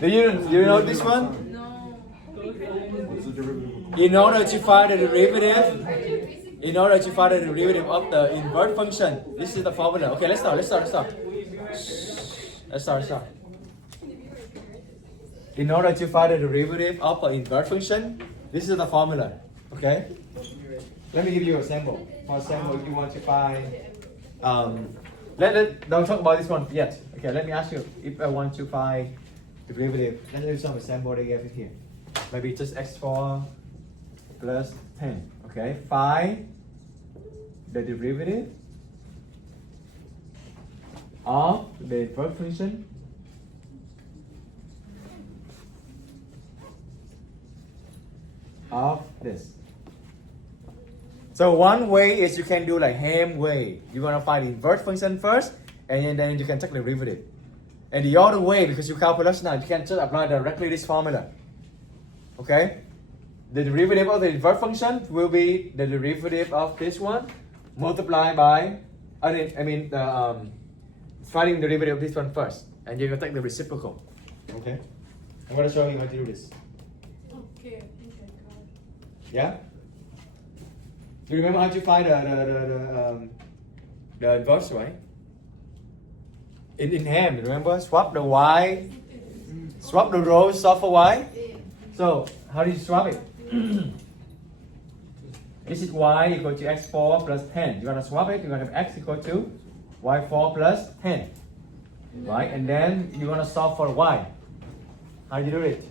Do you know this one? No. In order to find the derivative, of the inverse function, this is the formula. Okay, let's start. In order to find the derivative of an inverse function, this is the formula. Okay. Let me give you a sample. For example, if you want to find, don't talk about this one yet. Okay, let me ask you if I want to find the derivative. Let's do some example they gave it here. Maybe just x4 plus 10. Okay, find the derivative of the inverse function of this. So one way is you can do like ham way. You're gonna find the inverse function first, and then you can take the derivative. And the other way, because you calculate now, you can just apply directly this formula. Okay? The derivative of the inverse function will be the derivative of this one multiplied by, finding the derivative of this one first, and you're gonna take the reciprocal. Okay? I'm gonna show you how to do this. Okay, I think I got it. Yeah? Do you remember how to find the inverse, right? In ham, remember? Swap the y, swap the row, solve for y. So, how do you swap it? This is y equal to x4 plus 10. You're going to swap it, you're going to have x equal to y4 plus 10. Right? And then you're going to solve for y. How do you do it?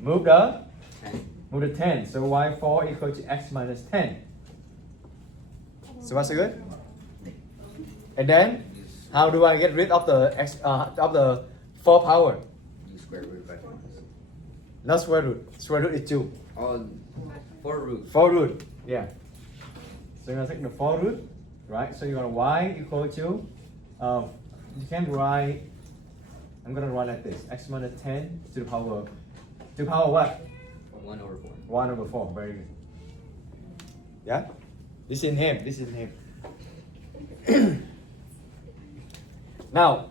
Move the 10. So y4 equal to x minus 10. So what's good? And then, how do I get rid of the x of the 4 power? You square root by 4. Not square root. Square root is 2. Oh, 4 root. 4 root. Yeah. So you're gonna take the 4 root, right? So you're gonna y equal to you can write. I'm gonna write like this: x minus 10 to the power what? 1 over 4. 1 over 4. Very good. Yeah. This is in him. Now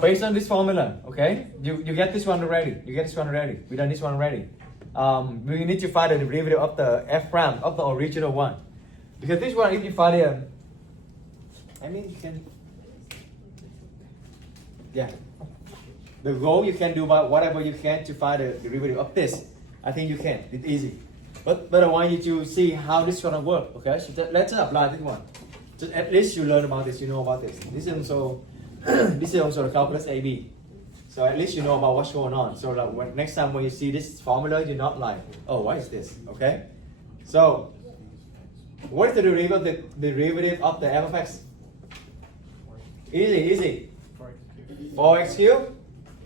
based on this formula, okay, you get this one already. We done this one already. We need to find the derivative of the f prime of the original one, because this one, if you find it, you can, yeah. The goal you can do about whatever you can to find the derivative of this. I think you can. It's easy. But I want you to see how this is gonna work. Okay, so let's just apply this one. Just at least you learn about this. You know about this. This is also this is also the calculus AB. So at least you know about what's going on. So like next time when you see this formula, you're not like, oh, what is this? Okay. So what is the derivative of the f of x? Easy. 4x cubed.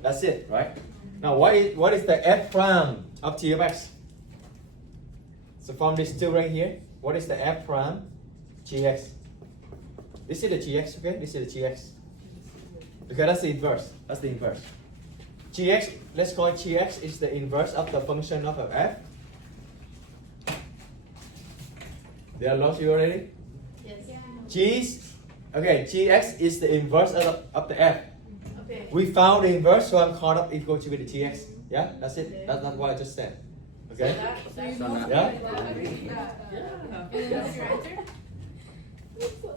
That's it, right? Now what is the f prime of t of x? So from this two right here, what is the f prime gx? This is the gx, okay? This is the gx. Because that's the inverse. Gx, let's call it gx is the inverse of the function of f. They are lost you already? Yes. Gx is the inverse of the f. Okay. We found the inverse, so I'm caught up equal to the gx. Yeah, that's it. That's what I just said. Okay? So you So now- Yeah? And that's your answer?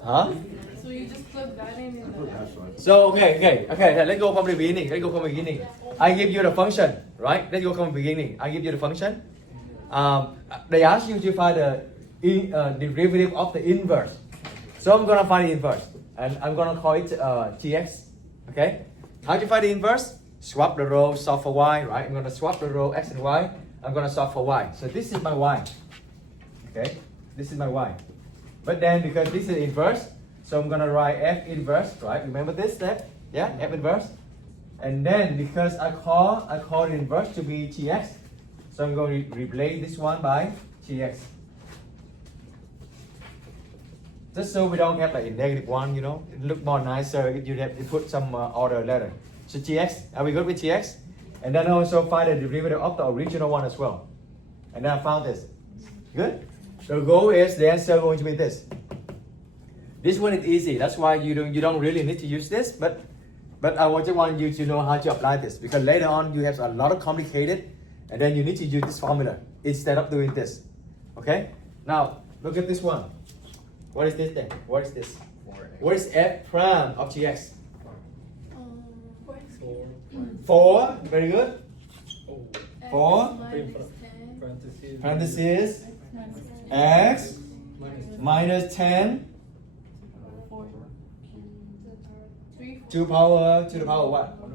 Huh? So you just plug that in the So okay. Let's go from the beginning. I give you the function, right? Let's go from the beginning. I give you the function. They ask you to find the derivative of the inverse. So I'm gonna find the inverse, and I'm gonna call it gx. Okay? How do you find the inverse? Swap the row, solve for y, right? I'm gonna swap the row x and y. I'm gonna solve for y. So this is my y. Okay? This is my y. But then because this is inverse, so I'm gonna write f inverse, right? Remember this step? Yeah, f inverse. And then because I call the inverse to be gx, so I'm going to replace this one by gx. Just so we don't have like a negative one, you know, it look more nicer if you have to put some other letter. So gx, are we good with gx? And then also find the derivative of the original one as well. And then I found this. Good? The goal is the answer going to be this. This one is easy. That's why you don't really need to use this. But But I just want you to know how to apply this because later on you have a lot of complicated and then you need to use this formula instead of doing this. Okay? Now, look at this one. What is this then? What is this? 4x. What is f prime of gx? 4. 4. Very good. X 4. minus 10. Parentheses. X X minus 10 4. 3. to the power what? 4.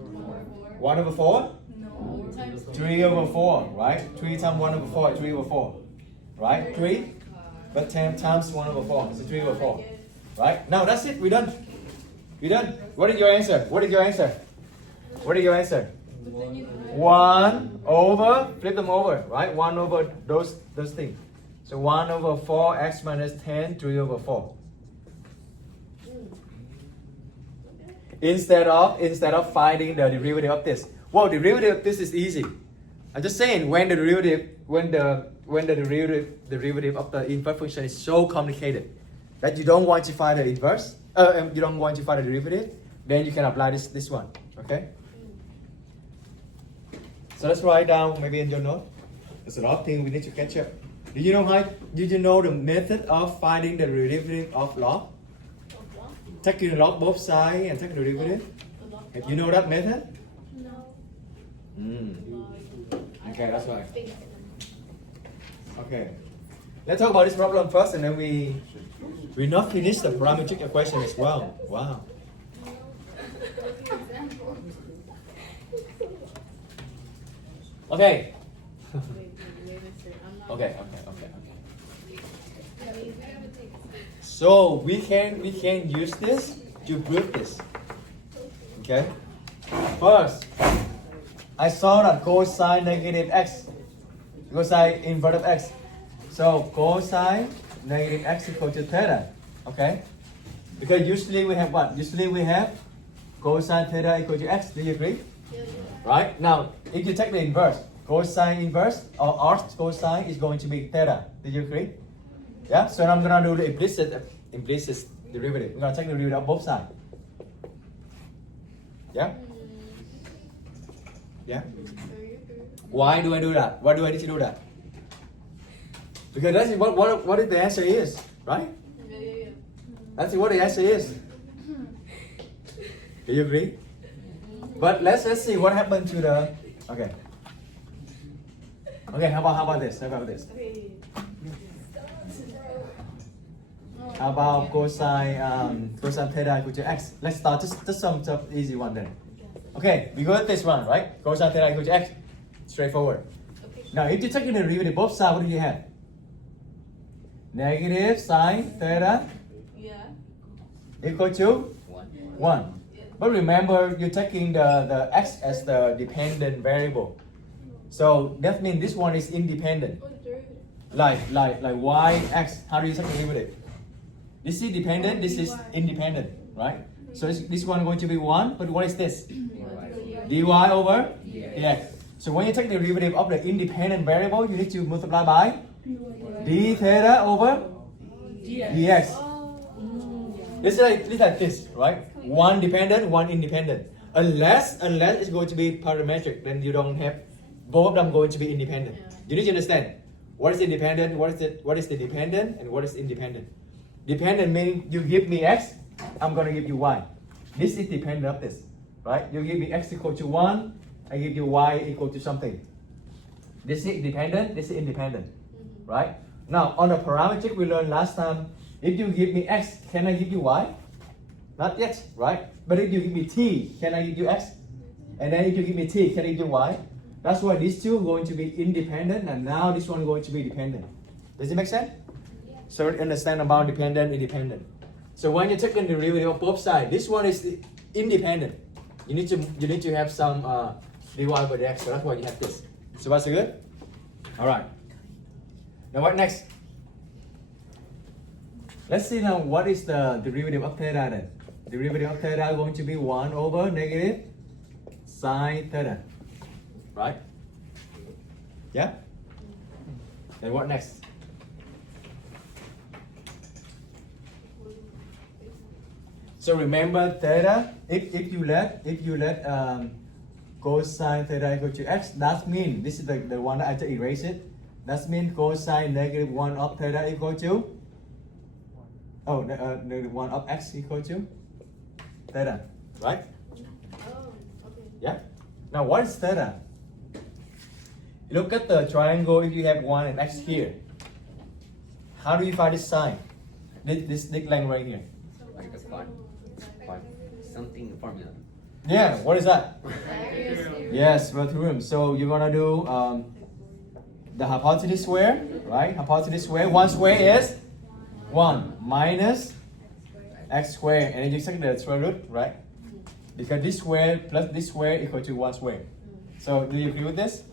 1 over 4? No. Times 3 over 4, right? 3 times 1 over 4, 3 over 4. Right? 3. But 10 times 1 over 4. So 3 over 4. Right? Now that's it. We're done. We're done. What is your answer? What is your answer? What is your answer? But then you divide. 1 over, flip them over, right? 1 over those things. So 1 over 4, x minus 10, 3 over 4. Instead of finding the derivative of this. Well, the derivative of this is easy. I'm just saying when the derivative of the inverse function is so complicated that you don't want to find the inverse, you don't want to find the derivative, then you can apply this one. Okay? So let's write down maybe in your note. There's a lot of things we need to catch up. Do you know the method of finding the derivative of log? Taking log both sides and taking the derivative. Have you know that method? No. Okay, that's right. Okay. Let's talk about this problem first and then we not finish the parametric equation as well. Wow. Okay. Okay. So we can use this to prove this. Okay. First, I saw that cosine negative x, cosine inverse of x. So cosine negative x equal to theta. Okay. Because usually we have what? Usually we have cosine theta equal to x. Do you agree? Right? Now, if you take the inverse, cosine inverse or arc cosine is going to be theta. Do you agree? Yeah? So I'm going to do the implicit derivative. We're going to take the derivative of both sides. Yeah? Yeah? Why do I do that? Why do I need to do that? Because that's what the answer is, right? That's what the answer is. Do you agree? But let's see what happened to the. Okay. Okay. How about this? How about this? How about cosine theta equal to x? Let's start just some easy one then. Okay, we got this one, right? Cosine theta equal to x. Straightforward. Now, if you take the derivative both sides, what do you have? Negative sine theta equal to 1. But remember, you're taking the x as the dependent variable. So that means this one is independent. Like y, x. How do you take the derivative? This is dependent, this is independent, right? So this one going to be 1, but what is this? dy over dx. So when you take the derivative of the independent variable, you need to multiply by d theta over dx. It's like this, right? One dependent, one independent. Unless it's going to be parametric, then you don't have both of them going to be independent. You need to understand what is independent, what is the dependent, and what is independent. Dependent meaning you give me x, I'm gonna give you y. This is dependent of this, right? You give me x equal to 1, I give you y equal to something. This is dependent, this is independent, right? Now on the parametric we learned last time, if you give me x, can I give you y? Not yet, right? But if you give me t, can I give you x? And then if you give me t, can I give you y? That's why these two are going to be independent and now this one is going to be dependent. Does it make sense? So understand about dependent, independent. So when you take the derivative of both sides, this one is independent. You need to have some dy over dx, so that's why you have this. So that's good? Alright. Now what next? Let's see now what is the derivative of theta then. Derivative of theta is going to be 1 over negative sine theta. Right? Yeah? Then what next? So remember theta. If you let cosine theta equal to x, that means this is the one that I just erased it. That means cosine negative 1 of theta equal to negative 1 of x equal to theta, right? Oh, okay. Yeah. Now what is theta? Look at the triangle. If you have 1 and x here, how do you find this sine? This length right here. Like a quad. Something formula. Yeah. What is that? Pythagoras. Yes, theorem. So you're gonna do the hypotenuse square, right? Hypotenuse square. 1 square is 1 minus x square, and then you take the square root, right? Because this square plus this square equal to 1 square. So do you agree with this?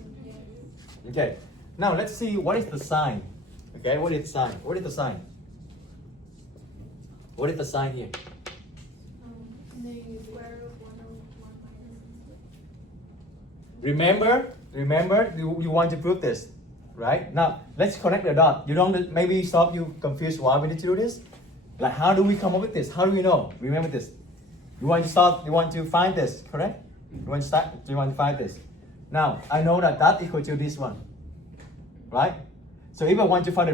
Okay. Now let's see what is the sign. Okay, what is sign? What is the sign? What is the sign here? Negative square root of 1 over 1 minus. Remember, you want to prove this, right? Now let's connect the dot. You don't maybe stop you confused why we need to do this. Like how do we come up with this? How do we know? Remember this. You want to find this, correct? You want to find this. Now I know that equal to this one, right? So if I want to find the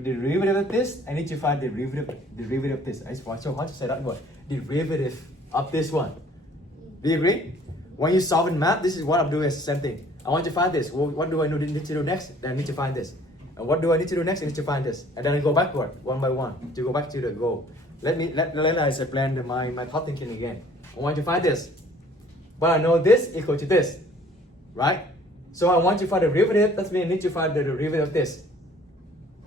derivative of this, I need to find the derivative of this. So how to say that word? Derivative of this one. Do you agree? When you solve in math, this is what I'm doing. It's the same thing. I want to find this. Well, what do I need to do next? Then I need to find this. And what do I need to do next? I need to find this. And then I go backward, one by one, to go back to the goal. Let us explain my thought thinking again. I want to find this. But I know this equal to this, right? So I want to find the derivative. That means I need to find the derivative of this.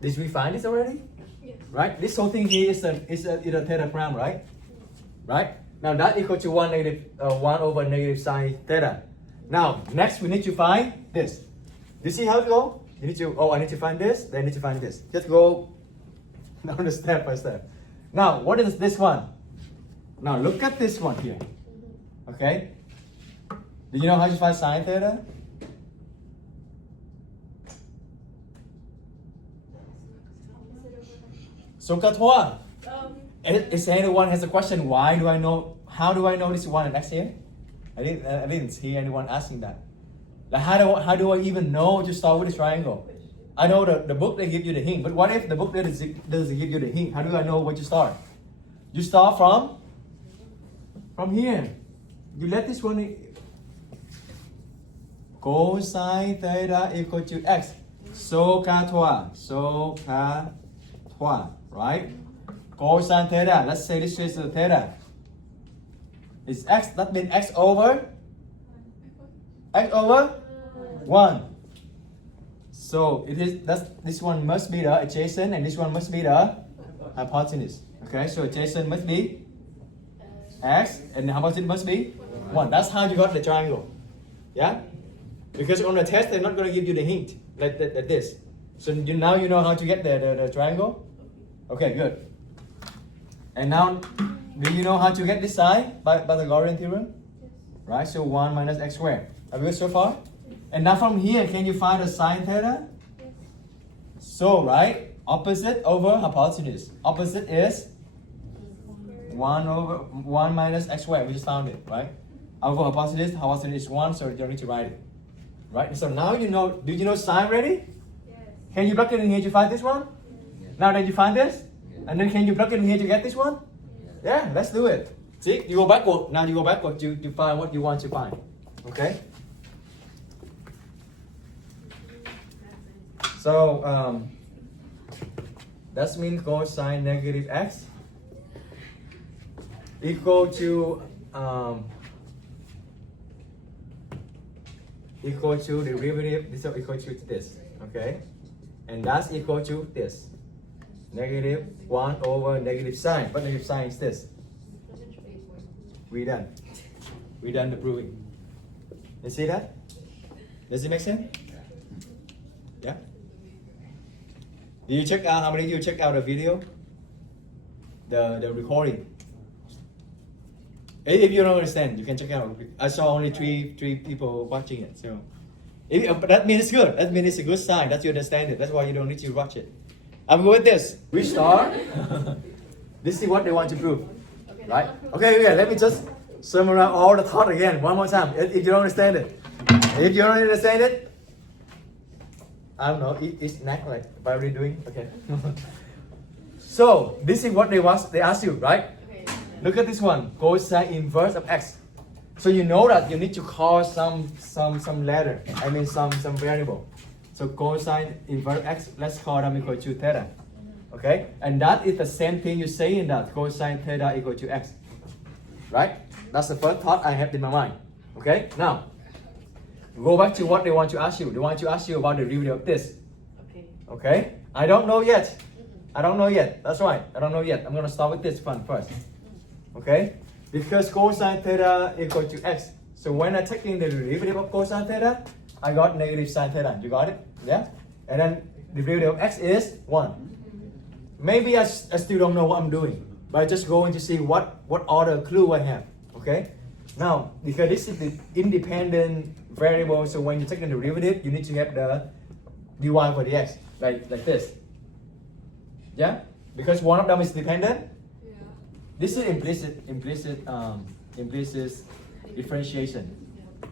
Did we find this already? Yes. Right? This whole thing here is a theta prime, right? Right? Now that equal to 1 over negative sine theta. Now next we need to find this. Do you see how it go? You need to I need to find this, then I need to find this. Just go down the step by step. Now what is this one? Now look at this one here. Okay? Do you know how to find sine theta? So Katwa, if anyone has a question, why do I know? How do I know this one and x here? I didn't see anyone asking that. Like how do I even know to start with a triangle? I know the book they give you the hint, but what if the book doesn't give you the hint? How do I know where to start? You start from here. You let this one cosine theta equal to x. So Katwa, right? Cosine theta, let's say this is the theta. It's x, that means x over 1. So this one must be the adjacent and this one must be the hypotenuse. Okay, so adjacent must be x and the hypotenuse must be 1. That's how you got the triangle. Yeah? Because on the test they're not going to give you the hint like this. So now you know how to get the triangle? Okay, good. And now, do you know how to get this side by Pythagorean theorem? Yes. Right, so 1 minus x squared. Are we good so far? And now from here, can you find the sine theta? Yes. So, right, opposite over hypotenuse. Opposite is 1 minus x squared. We just found it, right? Over hypotenuse is 1, so you don't need to write it. Right, so now you know, do you know sine already? Yes. Can you plug it in here to find this one? Yes. Now that you find this? Yes. And then can you plug it in here to get this one? Yes. Yeah, let's do it. See, you go backward. Now you go backward to find what you want to find. Okay? So, that means cosine negative x equal to derivative, this is equal to this. Okay? And that's equal to this. Negative 1 over negative sine. What negative sine is this? We done. We done the proving. You see that? Does it make sense? Yeah? Did you check out, how many of you check out the video? The recording. If you don't understand, you can check out. I saw only three people watching it. So but that means it's good. That means it's a good sign that you understand it. That's why you don't need to watch it. I'm good with this. Restart. This is what they want to prove. Okay. right? Okay, let me just summarize all the thought again one more time. If you don't understand it, I don't know. It's not like by redoing. Okay. So this is what they asked you, right? Okay. Look at this one. Cosine inverse of x. So you know that you need to call some letter. I mean some variable. So cosine inverse x. Let's call them equal to theta. Okay, and that is the same thing you say in that cosine theta equal to x. Right? That's the first thought I have in my mind. Okay, now go back to what they want to ask you. They want to ask you about the derivative of this. Okay. Okay, I don't know yet. That's right. I don't know yet. I'm gonna start with this one first. Okay, because cosine theta equal to x. So when I take in the derivative of cosine theta, I got negative sine theta. You got it? Yeah. And then the derivative of x is 1. Maybe I still don't know what I'm doing, but I just going to see what other clue I have. Okay. Now, because this is the independent variable, so when you take the derivative, you need to have the dy for the x, like this. Yeah, because one of them is dependent. Yeah. This is implicit differentiation,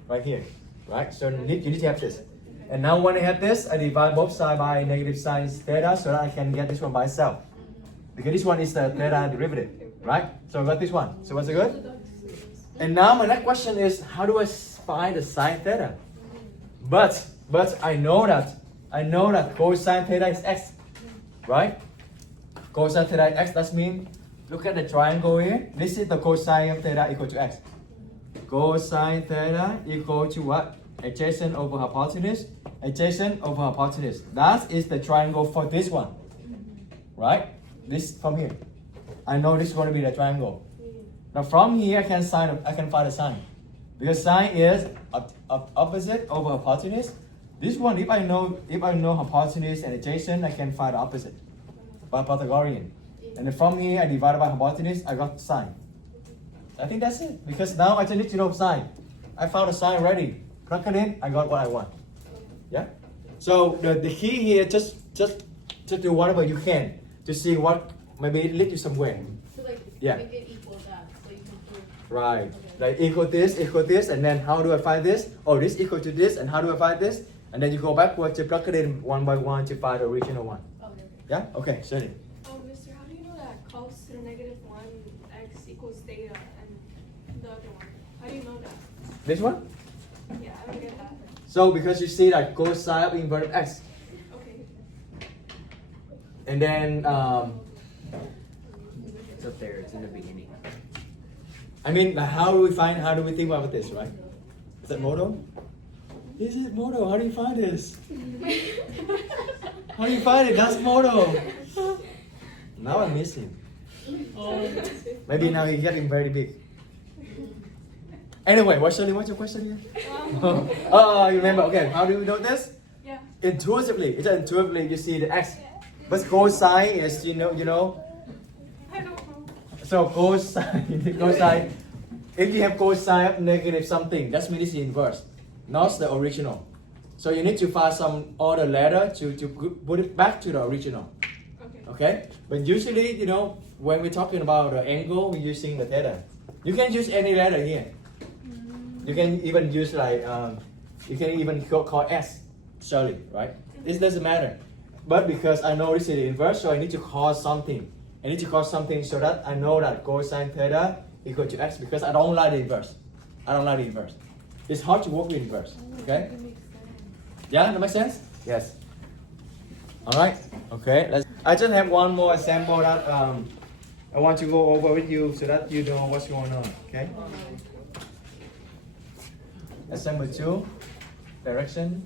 right here, right? So you need to have this. And now when I have this, I divide both sides by negative sine theta, so that I can get this one by itself. Because this one is the theta derivative, right? So I got this one. So what's it good? And now my next question is, how do I find the sine theta? But I know that cosine theta is x, right? Cosine theta is x. That means, look at the triangle here. This is the cosine of theta equal to x. Cosine theta equal to what? Adjacent over hypotenuse. Adjacent over hypotenuse. That is the triangle for this one, right? This from here. I know this is going to be the triangle. Now from here I can find the sine, because sine is opposite over hypotenuse. This one, if I know hypotenuse and adjacent, I can find the opposite by Pythagorean. And then from here I divide by hypotenuse, I got sine. I think that's it, because now I just need to know sine. I found the sine already. Plug it in, I got what I want. Yeah. So the key here, just do whatever you can to see what maybe it leads you somewhere. So like Yeah. make it equal that, so you can prove. Right. Like equal this, and then how do I find this? Oh, this equal to this, and how do I find this? And then you go backwards to plug it in one by one to find the original one. Okay. Yeah. Okay. Sorry. Oh, mister, how do you know that cos to the negative 1x equals theta and the other one? How do you know that? This one. Yeah, I don't get that. So because you see that cosine of inverse of x, Okay. and then It's up there. It's in the beginning. I mean, like, how do we think about this, right? Is that modal? Is it modal? How do you find this? How do you find it? That's modal. Now I'm missing. Maybe now you're getting very big. Anyway, what's your question again? Oh, you remember? Okay, how do you know this? Yeah. Intuitively, you see the x. But cosine is, you know. I don't know. So cosine, if you have cosine of negative something, that means it's inverse, not the original. So you need to find some other letter to put it back to the original. Okay. Okay? But usually, when we're talking about the angle, we're using the theta. You can use any letter here. You can even use you can even call S, surely, right? This doesn't matter. But because I know this is the inverse, so I need to call something. I need to call something so that I know that cosine theta equal to x, because I don't like the inverse. It's hard to work with inverse. Okay? Yeah, that makes sense? Yes. Alright. Okay. I just have one more example that I want to go over with you so that you know what's going on. Okay? Example 2. Direction.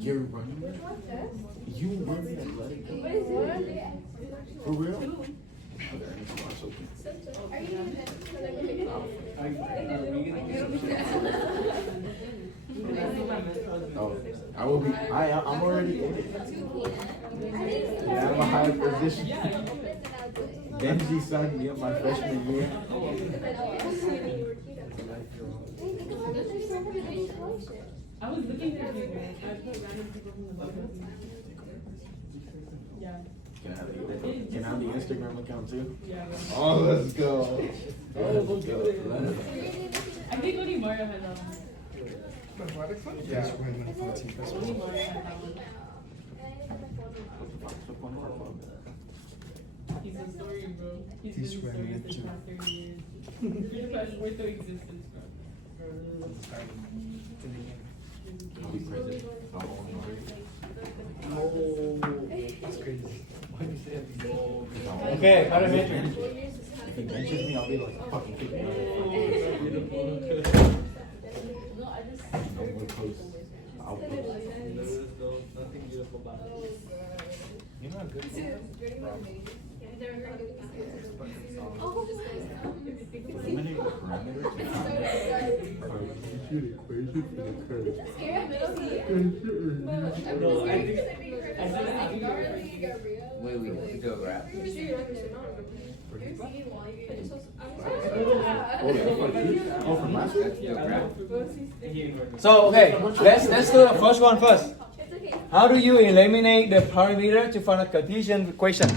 You're running? You running athletic? For real? Okay, that's why it's open. Oh, I will be. I'm already in it. Yeah, I'm a high position. Benji signed me up my freshman year. I was looking for people. I put random people from the bottom. Yeah. Can I have the Instagram account too? Yeah. Oh, let's go. Let's go. I think only Mario has that one. Yeah. Only Mario has that one. He's a story, bro. He's been a story for the past 30 years. For the past worth of existence, bro. I'll be president. That's crazy. Okay, parametric. If he mentions me, I'll be like, fucking kick me. No, I just. No more close. I'll be Nothing beautiful about it. You know, good. eliminate the parameter. Compute equation for the curve. No, I think. Wait, we do a graph. Oh, from last week? Do a graph. So okay, let's do the first one first. How do you eliminate the parameter to find a Cartesian equation?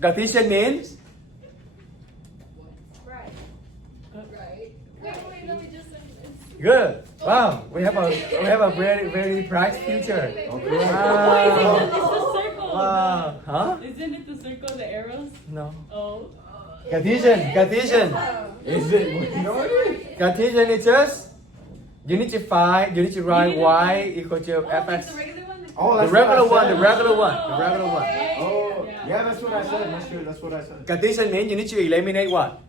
Cartesian means good. Wow, we have a very bright future. Okay. Wow. It's the circle. Wow. Huh? Isn't it the circle, the arrows? No. Oh. Cartesian. Is it? You know what it is? Cartesian is just you need to write y equal to fx. Oh, The that's regular what I one, said. the regular one. Oh, yeah, that's what I said. That's true. That's what I said. Cartesian means you need to eliminate what?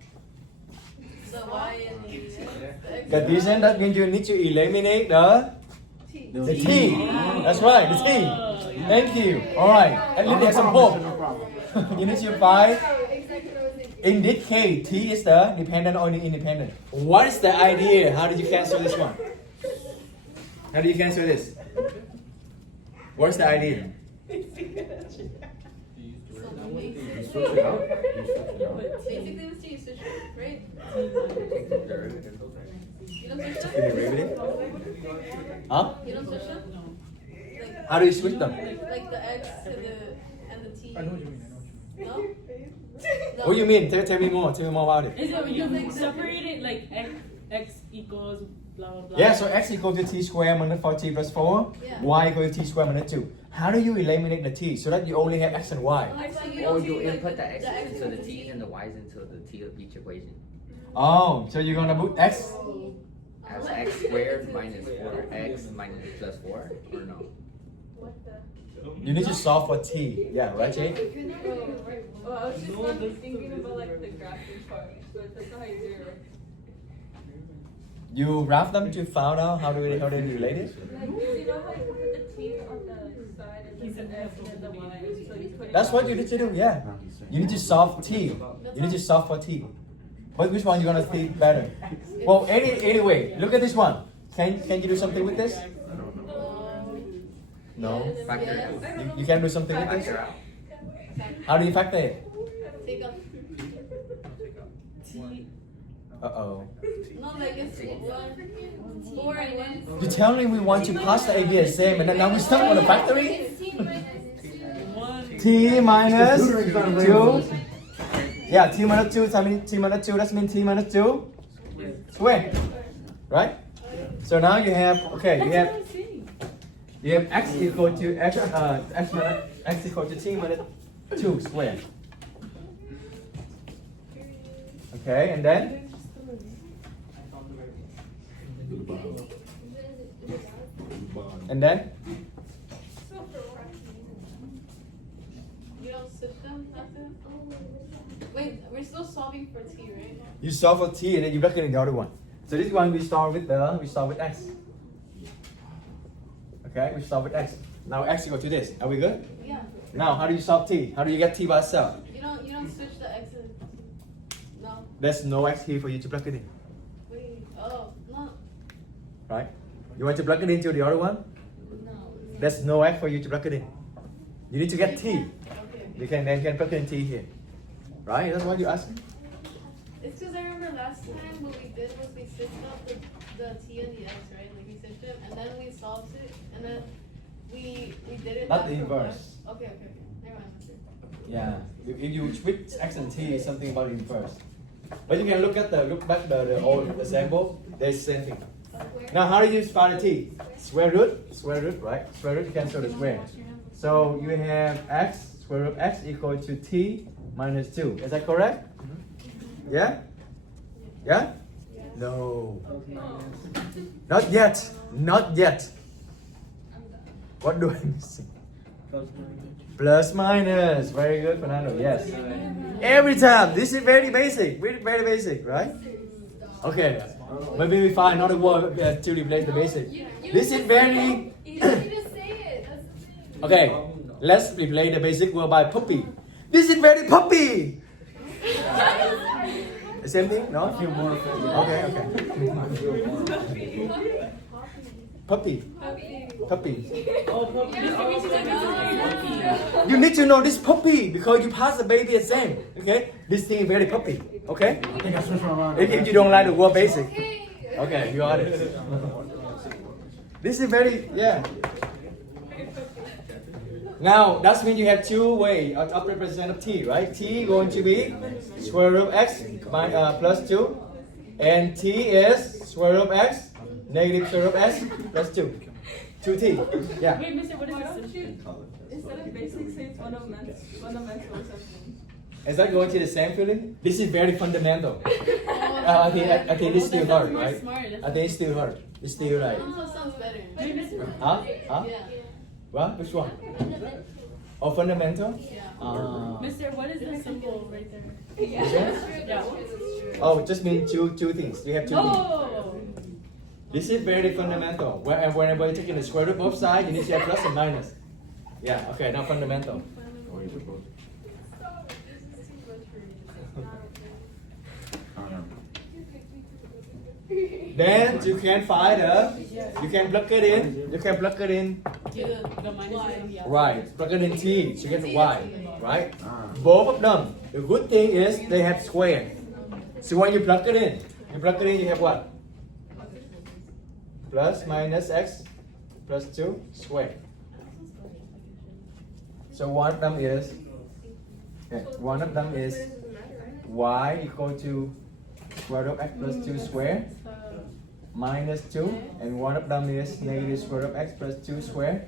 The Y and the X. Cartesian, that means you need to eliminate the t. That's right, the t. Thank you. Alright, at least there's some hope. No problem. You need to find, in this case, t is the dependent or the independent. What is the idea? How did you cancel this one? How do you cancel this? What's the idea? You switch it out. Basically, it's T switch, right? You don't switch In them? derivative? Huh? You don't switch them? How do you switch them? Like the X to the and the T. I know what you mean. No? What do you mean? Tell me more about it. Is it you separate it like x equals blah blah blah? Yeah, so x equals to t squared minus 4t plus 4, Yeah. y equals to t squared minus 2. How do you eliminate the t so that you only have x and y? Or you input the x into the t and the y's into the t of each equation. Oh, so you're gonna put x? As x squared minus 4x minus plus 4, or no? You need to solve for t. Yeah, right, Jake? Oh, I was just thinking about like the graphing part, but that's not how you do it, right? You graph them to find out how they relate it? Like, you know how you put the T on the side and then the X and then the Y, so you put it That's what you need to do, yeah. You need to solve t. You need to solve for t. But which one you gonna think better? Well, anyway, look at this one. Can you do something with this? No. Factor it out. You can do something with this? Factor out. How do you factor it? take up. Uh-oh. No, like it's 1, 4 and 1. You tell me we want to pass the idea same and then now we stuck on the factory? T minus 2. Yeah, t minus 2, that means t minus 2, that means t minus 2 square. Right? So now you have, okay, you have x equal to x equal to t minus 2 square. Okay, and then? And then? You don't switch them? That's it? Wait, we're still solving for T, right? You solve for t and then you plug it in the other one. So this one we start with x. Okay, we start with x. Now x equal to this. Are we good? Yeah. Now how do you solve t? How do you get t by itself? You don't switch the X's. No. There's no x here for you to plug it in. Wait. Oh, no. Right? You want to plug it into the other one? No. There's no x for you to plug it in. You need to get t. Okay. You can plug in t here. Right? That's what you ask. It's because I remember last time what we did was we stitched up the t and the x, right? Like we stitched it, and then we solved it, and then we did it. Not back the from inverse. left. Okay. Never mind. Yeah. If you switch x and t, something about inverse. But you can look back the old example. There's the same thing. Now, how do you find the t? Square root, right? Square root cancel the square. So you have x, square root of x equal to t minus 2. Is that correct? Yeah? Yeah? No. Not yet. Not yet. What do I miss? Plus minus. Very good, Fernando. Yes. Every time. This is very basic. Very basic, right? Okay. Maybe we find another word to replace the basic. This is very. You just say it. That's the thing. Okay. Let's replace the basic word by puppy. This is very puppy. The same thing? No? Okay. Puppy. You need to know this puppy because you pass the baby exam. Okay? This thing is very puppy. Okay? I think I switched my mind. If you don't like the word basic. Okay. Okay, you got it. This is very, yeah. Now, that means you have two ways of representing t, right? T going to be square root of x plus 2. And t is square root of x negative square root of x plus 2. 2t. Yeah. Wait, Mr. What is this? Instead of basic, say it's fundamental or something. Is that going to the same feeling? This is very fundamental. I think it's still hard, right? I think it's still hard. It's still right. Oh, sounds better. Huh? Yeah. What? Which one? Oh, fundamental? Yeah. Mister, what is the symbol right there? This one? Yeah. Oh, it just means two things. You have two things. Oh. This is very fundamental. Whenever you're taking the square root both sides, you need to have plus and minus. Yeah, okay, now fundamental. Then you can find you can plug it in. You can plug it in. The minus is the Right, plug it in t, so you get the y. Right? Both of them. The good thing is they have square. So when you plug it in, you have what? Plus minus x plus 2 square. So one of them is y equal to square root of x plus 2 square minus 2, and one of them is negative square root of x plus 2 square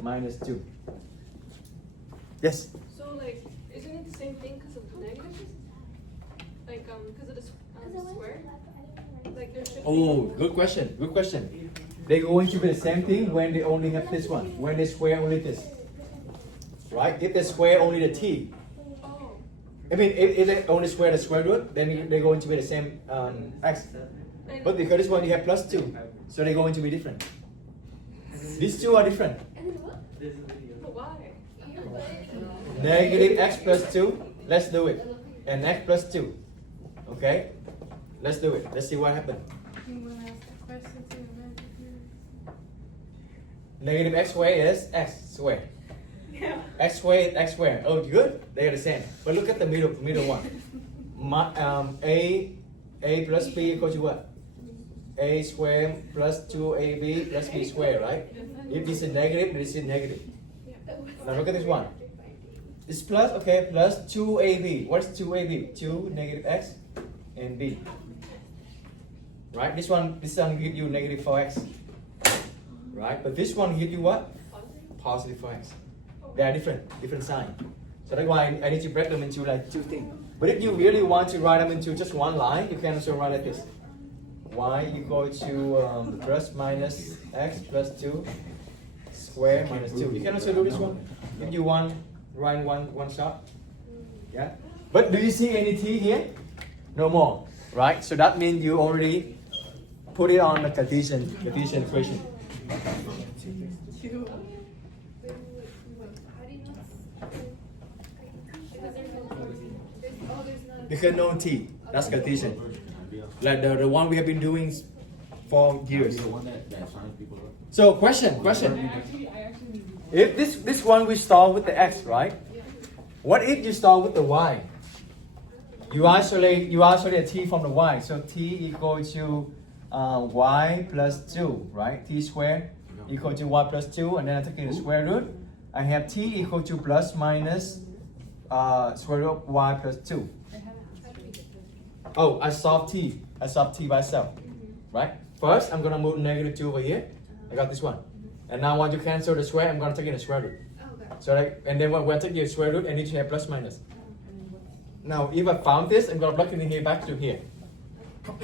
minus 2. Yes? So like, isn't it the same thing because of the negatives? Like because of the square? Like there should Oh, good question. Good question. They're going to be the same thing when they only have this one. When they square only this. Right? If they square only the t. Oh. I mean, if they only square the square root, then they're going to be the same x. But because this one you have plus 2, so they're going to be different. These two are different. But why? Negative x plus 2. Let's do it. And x plus 2. Okay? Let's do it. Let's see what happens. Negative x squared is x squared. Yeah. X squared is x squared. Oh, good. They are the same. But look at the middle one. A plus b equals to what? A squared plus 2ab plus b squared, right? If this is negative, this is negative. Now look at this one. It's plus, okay, plus 2ab. What's 2ab? 2 negative x and b. Right? This one gives you negative 4x. Right? But this one gives you what? Positive 4x. They are different sign. So that's why I need to break them into like two things. But if you really want to write them into just one line, you can also write like this. Y equal to plus minus x plus 2 square minus 2. You can also do this one if you want write one shot. Yeah. But do you see any t here? No more. Right? So that means you already put it on the Cartesian equation. Because no t. That's Cartesian. Like the one we have been doing for years. So question. If this one we start with the x, right? What if you start with the y? You isolate t from the y. So t equal to y plus 2, right? T squared equal to y plus 2, and then I take the square root. I have t equal to plus minus square root of y plus 2. Oh, I solved t. I solved t by itself, right? First, I'm gonna move negative 2 over here. I got this one. And now once you cancel the square, I'm gonna take in the square root. So like, and then when I take the square root, I need to have plus minus. Now, if I found this, I'm gonna plug it in here back to here.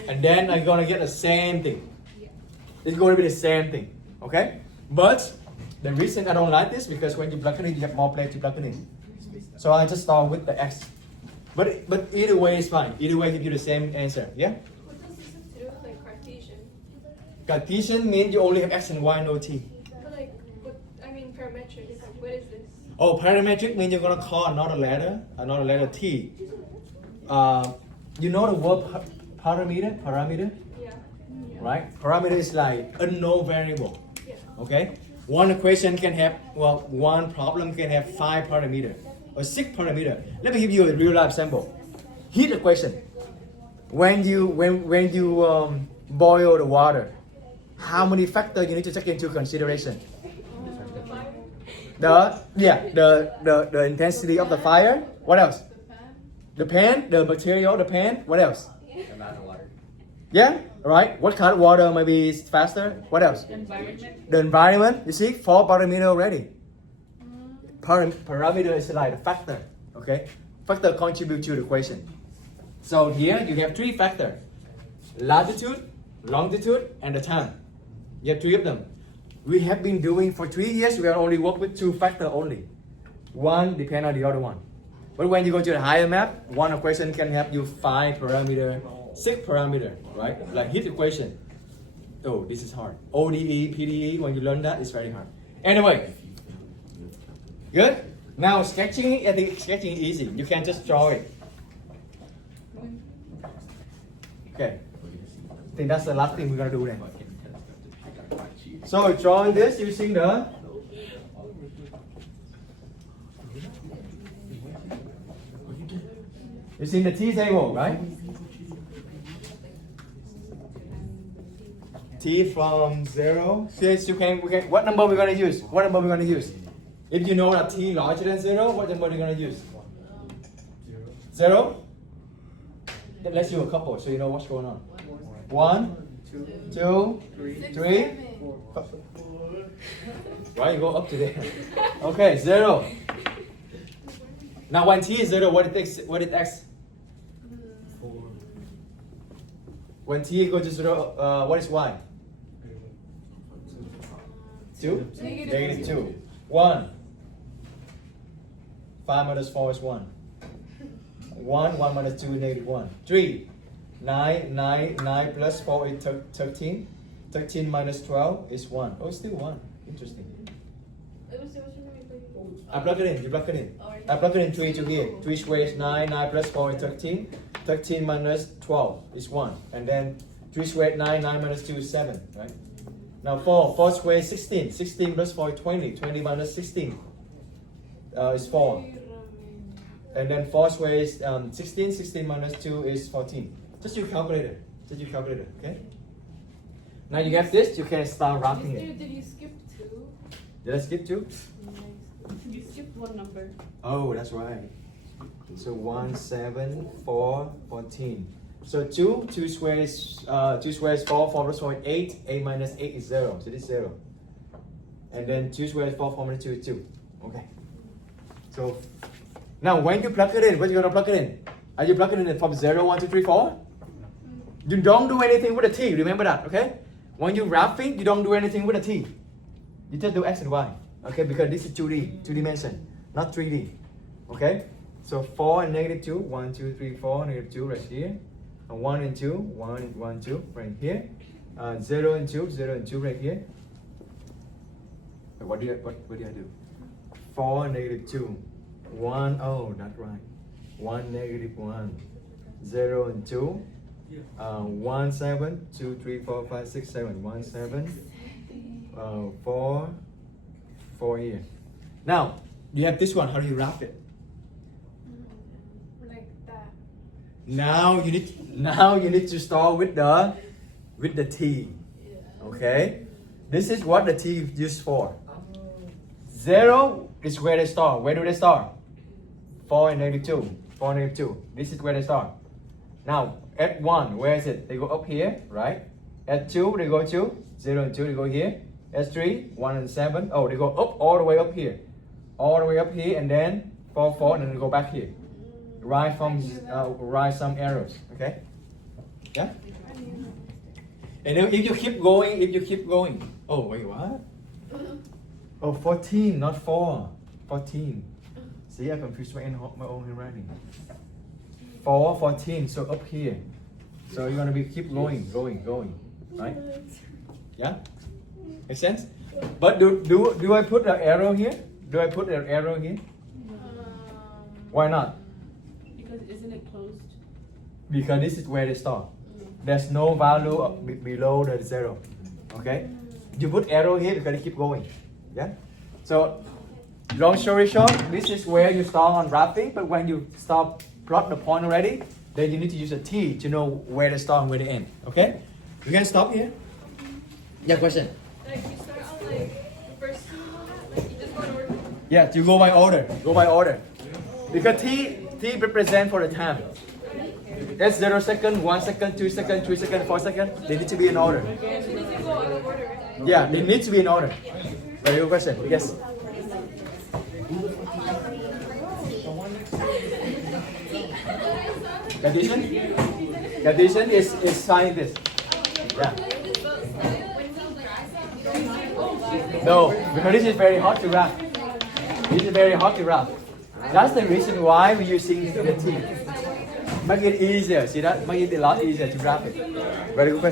And then I'm gonna get the same thing. It's going to be the same thing, okay? But the reason I don't like this because when you plug it in, you have more place to plug it in. So I just start with the x. But either way is fine. Either way give you the same answer, yeah? What does this have to do with like Cartesian? Cartesian means you only have x and y, no t. But like, I mean parametric. What is this? Oh, parametric means you're gonna call another letter t. You know the word parameter? Yeah. Right? Parameter is like unknown variable. Yeah. Okay? One equation can have, one problem can have 5 parameters or 6 parameters. Let me give you a real life example. Heat equation. When you boil the water, how many factors you need to take into consideration? The intensity of the fire. What else? The pan, the material, the pan. What else? The amount of water. Yeah, right. What kind of water maybe is faster? What else? The environment. You see, 4 parameters already. Parameter is like a factor. Okay, factor contribute to the equation. So here you have 3 factors: latitude, longitude, and the time. You have 3 of them. We have been doing for 3 years. We have only worked with 2 factors only. One depends on the other one. But when you go to the higher math, one equation can have you 5 parameters, 6 parameters, right? Like heat equation. Oh, this is hard. ODE, PDE, when you learn that, it's very hard. Anyway, good? Now sketching, I think sketching is easy. You can just draw it. Okay. I think that's the last thing we're gonna do then. So drawing this using the t table, right? T from 0. Yes, what number we're gonna use? What number we're gonna use? If you know that t larger than 0, what number are you gonna use? 0? Then let's do a couple so you know what's going on. 1, 2, 3. Why you go up to there? Okay, 0. Now when t is 0, what is x? When t equals to 0, what is y? 2? Negative 2. 1. 5 minus 4 is 1. 1 minus 2 is negative 1. 3. 9 plus 4 is 13. 13 minus 12 is 1. Oh, it's still 1. Interesting. I plug it in. You plug it in. I plug it in 3 to here. 3 squared is 9. 9 plus 4 is 13. 13 minus 12 is 1. And then 3 squared 9. 9 minus 2 is 7. Right? Now 4. 4 squared is 16. 16 plus 4 is 20. 20 minus 16 is 4. And then 4 squared is 16. 16 minus 2 is 14. Just your calculator. Okay? Now you get this, you can start wrapping it. Did you skip 2? Did I skip 2? You skipped 1 number. Oh, that's right. So 1, 7, 4, 14. So 2 squared is 4, 4 plus 4 is 8. 8 minus 8 is 0. So this is 0. And then 2 squared is 4, 4 minus 2 is 2. Okay. So now when you plug it in, what are you gonna plug it in? Are you plugging it in from 0, 1, 2, 3, 4? You don't do anything with a t, remember that, okay? When you wrapping, you don't do anything with a t. You just do x and y, okay? Because this is 2D, 2 dimension, not 3D, okay? So 4 and negative 2, 1, 2, 3, 4, negative 2 right here. 1 and 2, 1, 1, 2 right here. 0 and 2, 0 and 2 right here. What do I do? 4, negative 2, 1, oh, not right. 1, negative 1, 0 and 2. 1, 7, 2, 3, 4, 5, 6, 7. 1, 7, 4 here. Now, you have this one. How do you wrap it? Like that. Now you need to start with the t. Okay? This is what the t is used for. 0 is where they start. Where do they start? 4 and negative 2. 4 and negative 2. This is where they start. Now, at 1, where is it? They go up here, right? At 2, they go to 0 and 2, they go here. At 3, 1 and 7. Oh, they go up all the way up here. All the way up here, and then 4, 4, and then they go back here. Write some arrows, okay? Yeah? And if you keep going, oh wait, what? Oh, 14, not 4. 14. See, I confused my own handwriting. 4, 14, so up here. So you're gonna keep going, right? Yeah? Make sense? But do I put the arrow here? Do I put an arrow here? Why not? Because isn't it closed? Because this is where they start. There's no value below the 0. Okay? You put arrow here because they keep going. Yeah? So, long story short, this is where you start on wrapping, but when you start plot the point already, then you need to use a T to know where they start and where they end. Okay? You can stop here. Yeah, question? Like you start on like the first, like you just go in order. Yeah, you go by order. Go by order. Because T represent for the time. That's 0 second, 1 second, 2 second, 3 second, 4 second. They need to be in order. So it doesn't go out of order, right? Yeah, they need to be in order. Very good question. Yes. The addition is signing this. Yeah. No, because this is very hard to wrap. This is very hard to wrap. That's the reason why we're using the T. Make it easier. See that? Make it a lot easier to wrap it. Very good question.